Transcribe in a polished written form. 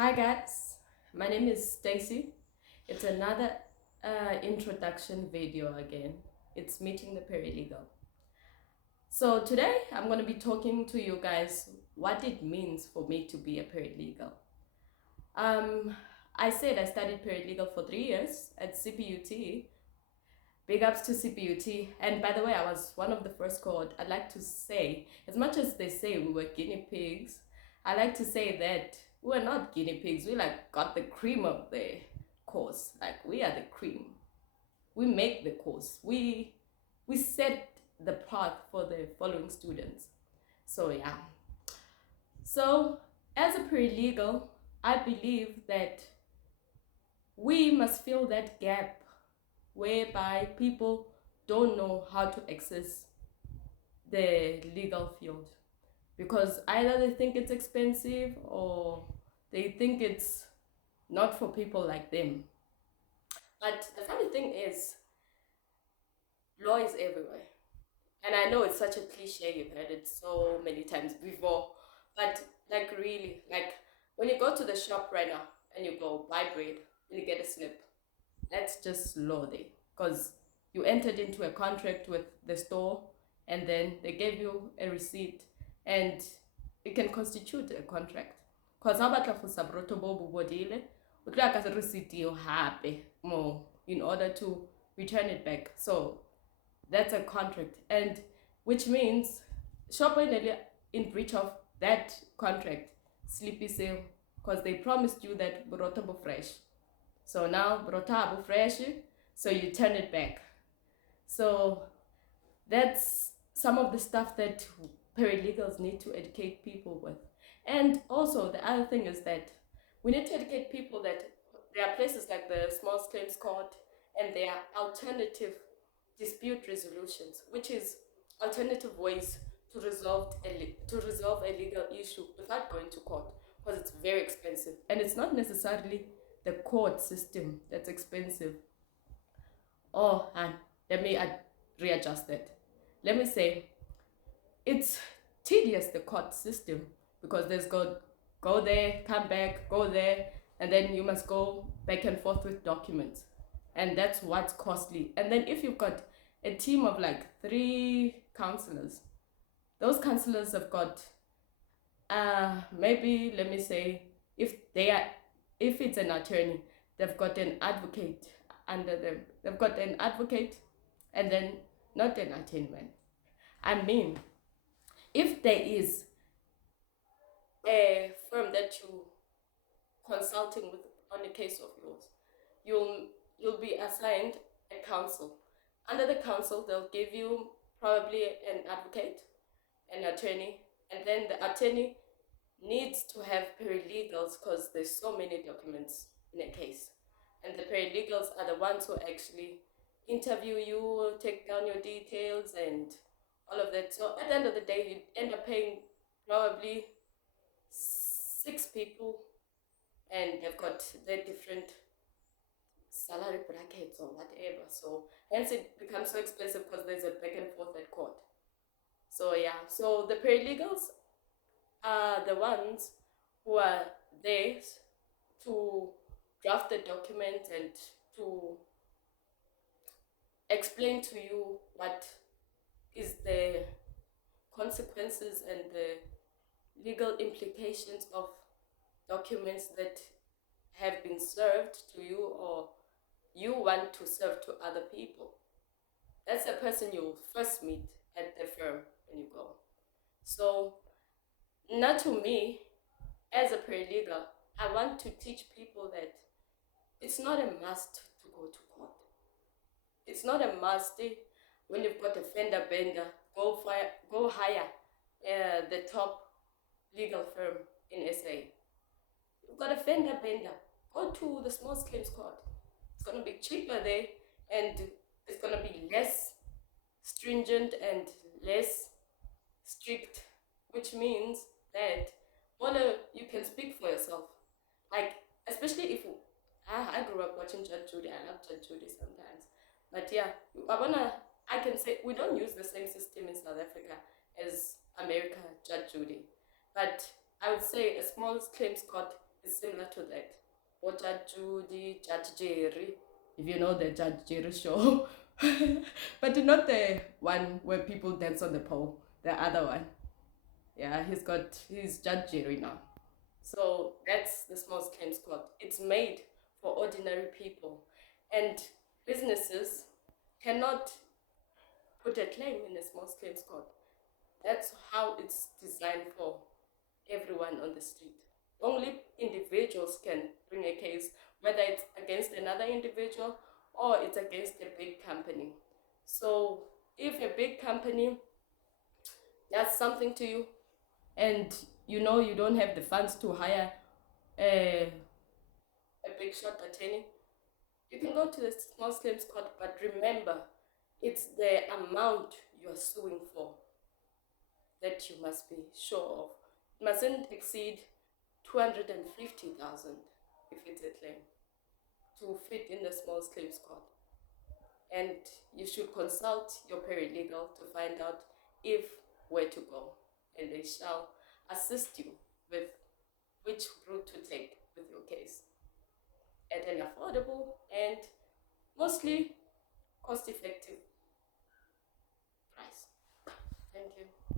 Hi guys, my name is Stacy. It's another introduction video again. It's meeting the paralegal. So today I'm going to be talking to you guys what it means for me to be a paralegal. Um, I said I studied paralegal for 3 years at CPUT. Big ups to CPUT. And by the way, I was one of the first cohort. I'd like to say, as much as they say we were guinea pigs, I like to say that we're not guinea pigs. We got the cream of the course. Like we are the cream. We make the course. We set the path for the following students. So yeah. So as a paralegal, I believe that we must fill that gap whereby people don't know how to access the legal field because either they think it's expensive or they think it's not for people like them. But the funny thing is, law is everywhere. And I know it's such a cliche, you've heard it so many times before, but really, when you go to the shop right now and you go buy bread and you get a slip, that's just law there because you entered into a contract with the store and then they gave you a receipt and it can constitute a contract because how about for sabroto bobu bodile a receipt you happy more in order to return it back. So that's a contract, and which means shopper in breach of that contract sleepy sale because they promised you that brotobo fresh. So now brotabo fresh, so you turn it back. So that's some of the stuff that paralegals need to educate people with. And also the other thing is that we need to educate people that there are places like the small claims court and there are alternative dispute resolutions, which is alternative ways to resolve a legal issue without going to court because it's very expensive and it's not necessarily the court system that's expensive. Oh, and let me readjust that. Let me say it's tedious, the court system, because there's go there, come back, go there, and then you must go back and forth with documents, and that's what's costly. And then if you've got a team of like 3 counselors, those counselors have got maybe, let me say, if it's an attorney, they've got an advocate under them. They've got an advocate and then not an attorney. I mean, if there is a firm that you consulting with on a case of yours, you'll be assigned a counsel. Under the counsel, they'll give you probably an advocate, an attorney, and then the attorney needs to have paralegals because there's so many documents in a case. And the paralegals are the ones who actually interview you, take down your details and all of that. So at the end of the day, you end up paying probably 6 people and they've got their different salary brackets or whatever. So hence it becomes so expensive because there's a back and forth at court. So yeah, so the paralegals are the ones who are there to draft the document and to explain to you what is the consequences and the legal implications of documents that have been served to you or you want to serve to other people. That's the person you'll first meet at the firm when you go. So not to me, as a paralegal, I want to teach people that it's not a must to go to court. It's not a must when you've got a fender bender, go hire the top legal firm in SA. You've got a fender bender, go to the small claims court. It's going to be cheaper there and it's going to be less stringent and less strict, which means that you can speak for yourself. Like, especially if I grew up watching Judge Judy. I love Judge Judy sometimes. But yeah, I can say we don't use the same system in South Africa as America, Judge Judy. But I would say a small claims court is similar to that. Or Judge Judy, Judge Jerry, if you know the Judge Jerry show. But not the one where people dance on the pole, the other one. Yeah, he's Judge Jerry now. So that's the Small Claims Court. It's made for ordinary people. And businesses cannot put a claim in a Small Claims Court. That's how it's designed for everyone on the street. Only individuals can bring a case, whether it's against another individual or it's against a big company. So if a big company does something to you and you know you don't have the funds to hire a big shot attorney, you can go to the Small Claims Court, but remember, it's the amount you're suing for that you must be sure of. It mustn't exceed 250,000 if it's a claim to fit in the Small Claims Court. And you should consult your paralegal to find out if where to go, and they shall assist you with which route to take with your case at an affordable and mostly cost-effective price. Thank you.